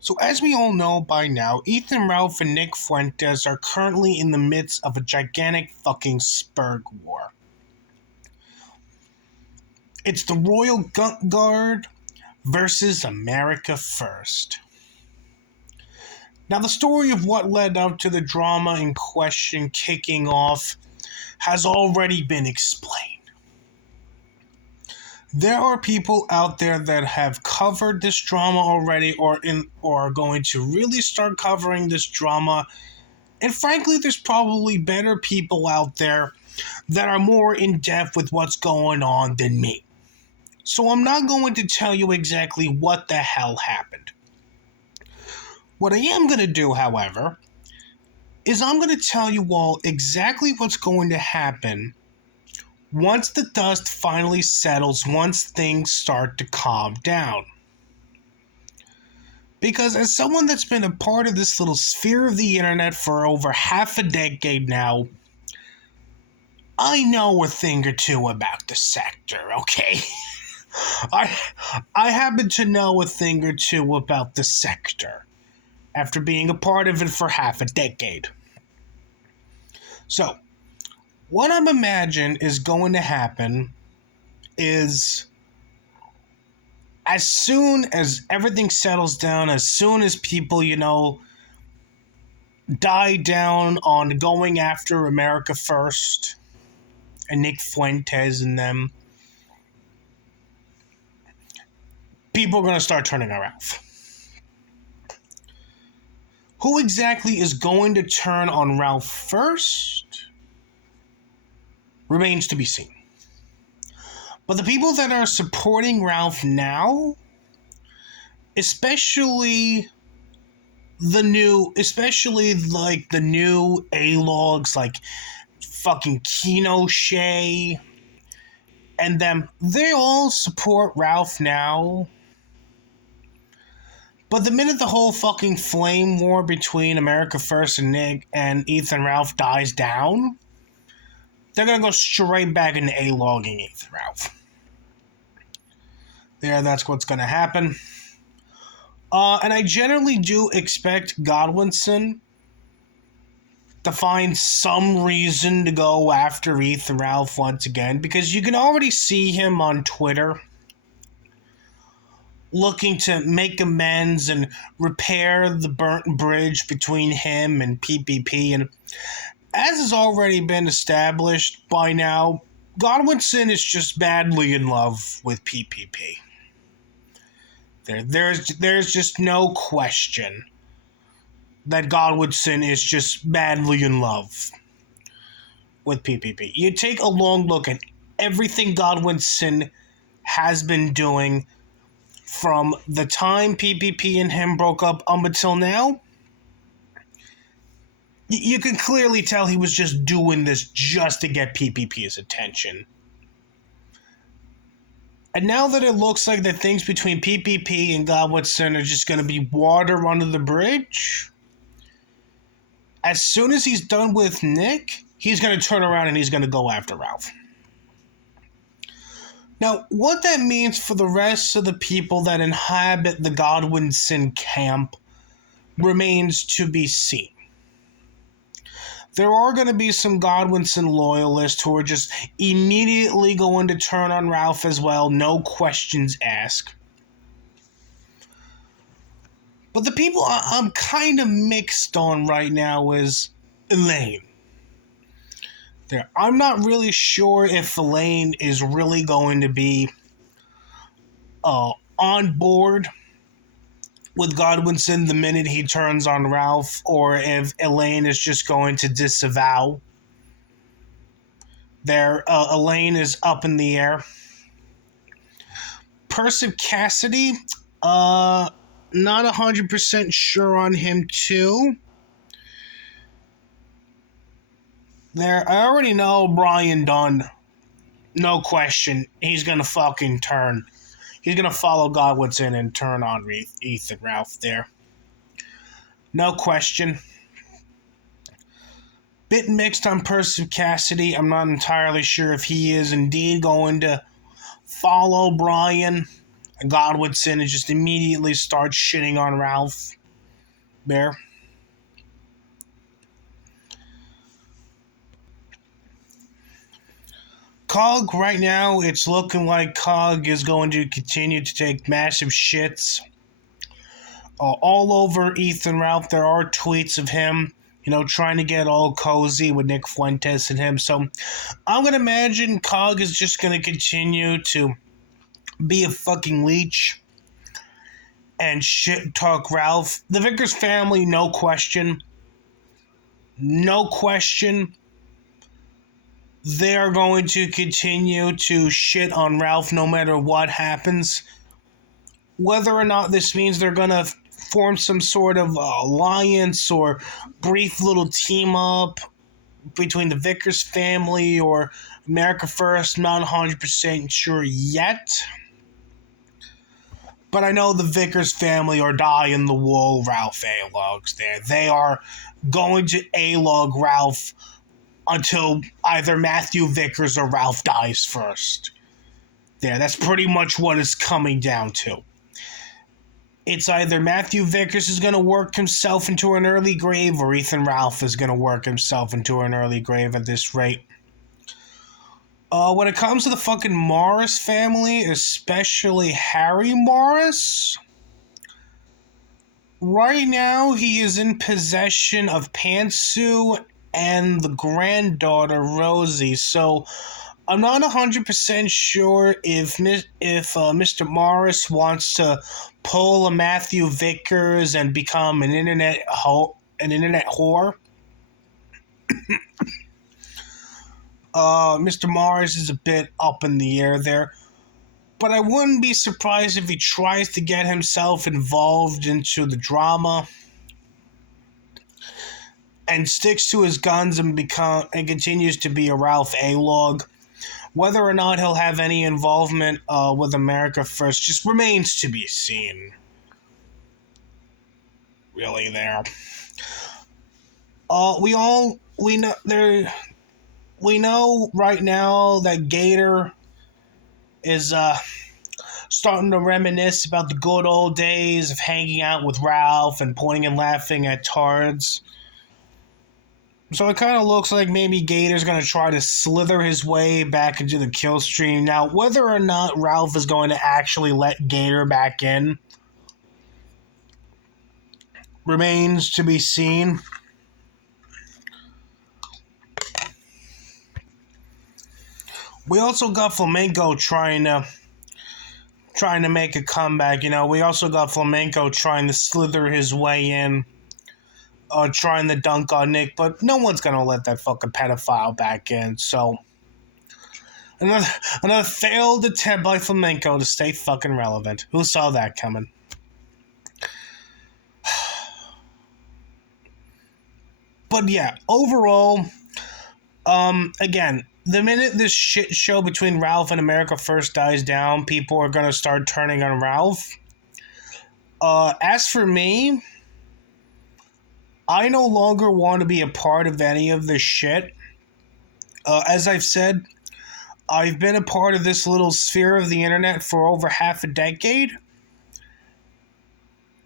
So as we all know by now, Ethan Ralph and Nick Fuentes are currently in the midst of a gigantic fucking spurg war. It's the Royal Gunk Guard versus America First. Now, the story of what led up to the drama in question kicking off has already been explained. There are people out there that have covered this drama already or are going to really start covering this drama. And frankly, there's probably better people out there that are more in depth with what's going on than me. So I'm not going to tell you exactly what the hell happened. What I am going to do, however, is I'm going to tell you all exactly what's going to happen once the dust finally settles, once things start to calm down. Because as someone that's been a part of this little sphere of the internet for over half a decade now, I know a thing or two about the sector, okay? I happen to know a thing or two about the sector after being a part of it for half a decade. So, what I'm imagining is going to happen is as soon as everything settles down, as soon as people, die down on going after America First and Nick Fuentes and them, people are going to start turning on Ralph. Who exactly is going to turn on Ralph first remains to be seen. But the people that are supporting Ralph now, especially the new A-logs like fucking Keno Shea and them, they all support Ralph now. But the minute the whole fucking flame war between America First and Nick and Ethan Ralph dies down, they're going to go straight back into A-logging Ethan Ralph. That's what's going to happen. And I generally do expect Godwinson to find some reason to go after Ethan Ralph once again, because you can already see him on Twitter looking to make amends and repair the burnt bridge between him and PPP. And as has already been established by now, Godwinson is just badly in love with PPP. There's just no question that Godwinson is just badly in love with PPP. You take a long look at everything Godwinson has been doing from the time PPP and him broke up up until now. You can clearly tell he was just doing this just to get PPP's attention. And now that it looks like the things between PPP and Godwinson are just going to be water under the bridge, as soon as he's done with Nick, he's going to turn around and he's going to go after Ralph. Now, what that means for the rest of the people that inhabit the Godwinson camp remains to be seen. There are going to be some Godwinson loyalists who are just immediately going to turn on Ralph as well, no questions asked. But the people I'm kind of mixed on right now is Elaine. I'm not really sure if Elaine is really going to be on board with Godwinson the minute he turns on Ralph, or if Elaine is just going to disavow. Elaine is up in the air. Percival Cassidy, not 100% sure on him too. I already know Brian Dunn. No question. He's going to fucking turn. He's going to follow Godwinson and turn on Ethan Ralph there. No question. Bit mixed on Percival Cassidy. I'm not entirely sure if he is indeed going to follow Brian Godwinson and just immediately starts shitting on Ralph there. KOG, right now, it's looking like KOG is going to continue to take massive shits all over Ethan Ralph. There are tweets of him, trying to get all cozy with Nick Fuentes and him. So I'm going to imagine KOG is just going to continue to be a fucking leech and shit talk Ralph. The Vickers family, no question. No question. They are going to continue to shit on Ralph no matter what happens. Whether or not this means they're going to form some sort of alliance or brief little team up between the Vickers family or America First, not 100% sure yet. But I know the Vickers family are dying the wool Ralph A-logs there. They are going to A-log Ralph until either Matthew Vickers or Ralph dies first. There, that's pretty much what it's coming down to. It's either Matthew Vickers is going to work himself into an early grave or Ethan Ralph is going to work himself into an early grave at this rate. When it comes to the fucking Morris family, especially Harry Morris, right now he is in possession of Pantsu and the granddaughter Rosie. So I'm not 100% sure if Mr. Morris wants to pull a Matthew Vickers and become an internet whore. Mr. Morris is a bit up in the air there. But I wouldn't be surprised if he tries to get himself involved into the drama and sticks to his guns and continues to be a Ralph A-log. Whether or not he'll have any involvement with America First just remains to be seen. Really there. We know right now that Gator is starting to reminisce about the good old days of hanging out with Ralph and pointing and laughing at tards. So it kind of looks like maybe Gator's going to try to slither his way back into the kill stream. Now, whether or not Ralph is going to actually let Gator back in remains to be seen. We also got Flamenco trying to make a comeback. We also got Flamenco trying to slither his way in. Trying to dunk on Nick, but no one's gonna let that fucking pedophile back in. So another failed attempt by Flamenco to stay fucking relevant. Who saw that coming? But yeah, overall, again, the minute this shit show between Ralph and America First dies down, people are gonna start turning on Ralph. As for me, I no longer want to be a part of any of this shit. As I've said, I've been a part of this little sphere of the internet for over half a decade.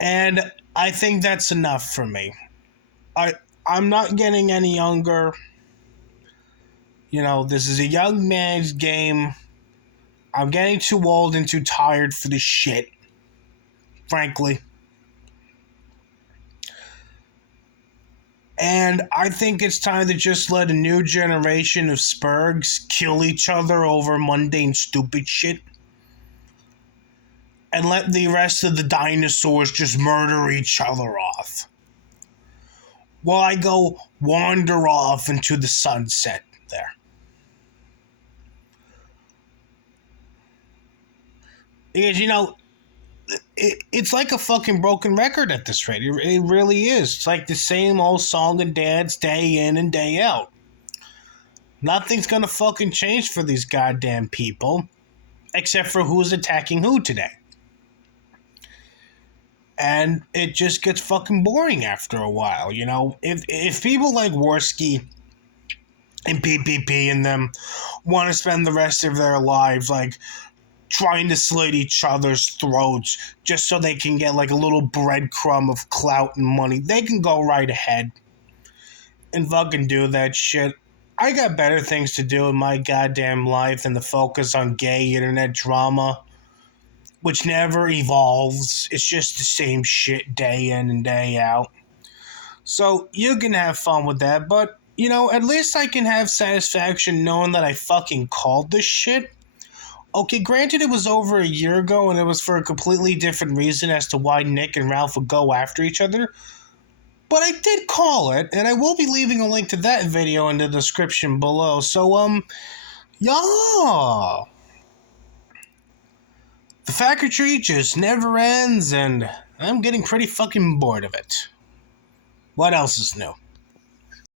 And I think that's enough for me. I'm not getting any younger. This is a young man's game. I'm getting too old and too tired for this shit. Frankly. And I think it's time to just let a new generation of Spurgs kill each other over mundane stupid shit. And let the rest of the dinosaurs just murder each other off. While I go wander off into the sunset there. Because, it's like a fucking broken record at this rate. It really is. It's like the same old song and dance day in and day out. Nothing's gonna fucking change for these goddamn people, except for who's attacking who today. And it just gets fucking boring after a while, If people like Worski and PPP and them want to spend the rest of their lives, trying to slit each other's throats just so they can get like a little breadcrumb of clout and money. They can go right ahead and fucking do that shit. I got better things to do in my goddamn life than to focus on gay internet drama, which never evolves. It's just the same shit day in and day out. So you can have fun with that, but you know, at least I can have satisfaction knowing that I fucking called this shit. Okay, granted it was over a year ago and it was for a completely different reason as to why Nick and Ralph would go after each other. But I did call it, and I will be leaving a link to that video in the description below. So, yeah. The facketry just never ends, and I'm getting pretty fucking bored of it. What else is new?